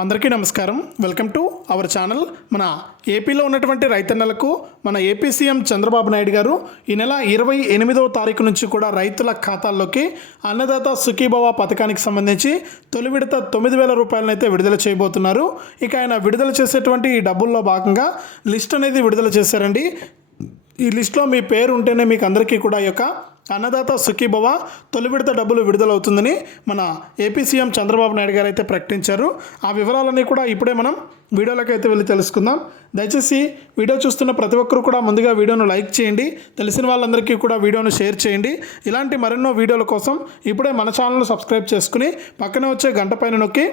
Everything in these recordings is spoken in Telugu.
అందరికీ నమస్కారం. Welcome to our channel. మన ఏపీలో ఉన్నటువంటి రైతన్నలకు మన ఏపీ సీఎం చంద్రబాబు నాయుడు గారు ఈ నెల ఇరవై ఎనిమిదవ తారీఖు నుంచి కూడా రైతుల ఖాతాల్లోకి అన్నదాత సుఖీభవ పథకానికి సంబంధించి తొలి విడత తొమ్మిది వేల రూపాయలనైతే విడుదల చేయబోతున్నారు. ఇక ఆయన విడుదల చేసేటువంటి ఈ డబ్బుల్లో భాగంగా లిస్ట్ అనేది విడుదల చేశారండి. ఈ లిస్ట్లో మీ పేరు ఉంటేనే మీకు అందరికీ కూడా ఈ యొక్క అన్నదాత సుఖీభవ తొలి విడత డబ్బులు విడుదలవుతుందని మన ఏపీ సీఎం చంద్రబాబు నాయుడు గారు అయితే ప్రకటించారు. ఆ వివరాలన్నీ కూడా ఇప్పుడే మనం వీడియోలోకి అయితే వెళ్ళి తెలుసుకుందాం. దయచేసి వీడియో చూస్తున్న ప్రతి ఒక్కరు కూడా ముందుగా వీడియోను లైక్ చేయండి. తెలిసిన వాళ్ళందరికీ కూడా వీడియోను షేర్ చేయండి. ఇలాంటి మరెన్నో వీడియోల కోసం ఇప్పుడే మన ఛానల్ సబ్స్క్రైబ్ చేసుకుని పక్కనే వచ్చే గంట పైన నొక్కి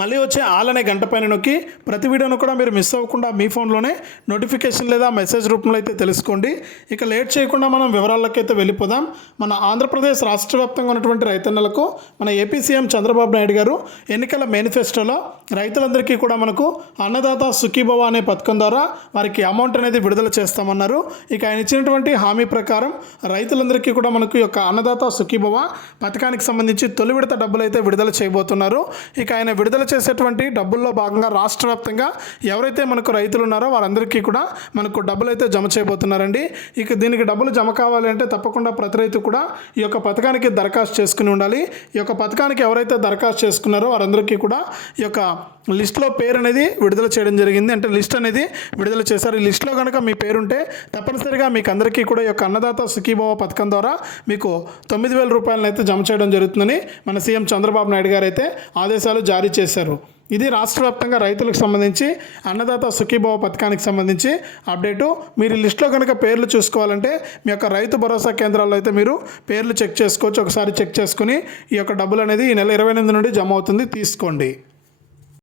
మళ్ళీ వచ్చే ఆల్ అనే గంట పైన నొక్కి ప్రతి వీడియోను కూడా మీరు మిస్ అవ్వకుండా మీ ఫోన్లోనే నోటిఫికేషన్ లేదా మెసేజ్ రూపంలో అయితే తెలుసుకోండి. ఇక లేట్ చేయకుండా మనం వివరాల్లోకైతే అయితే వెళ్ళిపోదాం. మన ఆంధ్రప్రదేశ్ రాష్ట్ర వ్యాప్తంగా ఉన్నటువంటి రైతన్నలకు మన ఏపీ సీఎం చంద్రబాబు నాయుడు గారు ఎన్నికల మేనిఫెస్టోలో రైతులందరికీ కూడా మనకు అన్నదాత సుఖీభవ అనే పథకం ద్వారా వారికి అమౌంట్ అనేది విడుదల చేస్తామన్నారు. ఇక ఆయన ఇచ్చినటువంటి హామీ ప్రకారం రైతులందరికీ కూడా మనకు యొక్క అన్నదాత సుఖీభవ పథకానికి సంబంధించి తొలి విడత డబ్బులు అయితే విడుదల చేయబోతున్నారు. ఇక ఆయన విడుదల చేసేటువంటి డబ్బుల్లో భాగంగా రాష్ట్ర వ్యాప్తంగా ఎవరైతే మనకు రైతులు ఉన్నారో వారందరికీ కూడా మనకు డబ్బులు అయితే జమ చేయబోతున్నారండి. ఇక దీనికి డబ్బులు జమ కావాలి అంటే తప్పకుండా ప్రతి రైతు కూడా ఈ యొక్క పథకానికి దరఖాస్తు చేసుకుని ఉండాలి. ఈ యొక్క పథకానికి ఎవరైతే దరఖాస్తు చేసుకున్నారో వారందరికీ కూడా ఈ యొక్క లిస్ట్లో పేరు అనేది విడుదల చేయడం జరిగింది. అంటే లిస్ట్ అనేది విడుదల చేశారు. ఈ లిస్ట్లో కనుక మీ పేరుంటే తప్పనిసరిగా మీకు అందరికీ కూడా ఈ యొక్క అన్నదాత సుఖీభావ పథకం ద్వారా మీకు తొమ్మిది వేల రూపాయలను అయితే జమ చేయడం జరుగుతుందని మన సీఎం చంద్రబాబు నాయుడు గారు అయితే ఆదేశాలు జారీ చేశారు. ఇది రాష్ట్ర వ్యాప్తంగా రైతులకు సంబంధించి అన్నదాత సుఖీభావ పథకానికి సంబంధించి అప్డేటు. మీరు లిస్టులో లిస్ట్లో కనుక పేర్లు చూసుకోవాలంటే మీ యొక్క రైతు భరోసా కేంద్రాల్లో అయితే మీరు పేర్లు చెక్ చేసుకోవచ్చు. ఒకసారి చెక్ చేసుకుని ఈ యొక్క డబ్బులు అనేది ఈ నెల ఇరవై ఎనిమిది నుండి జమ అవుతుంది. తీసుకోండి.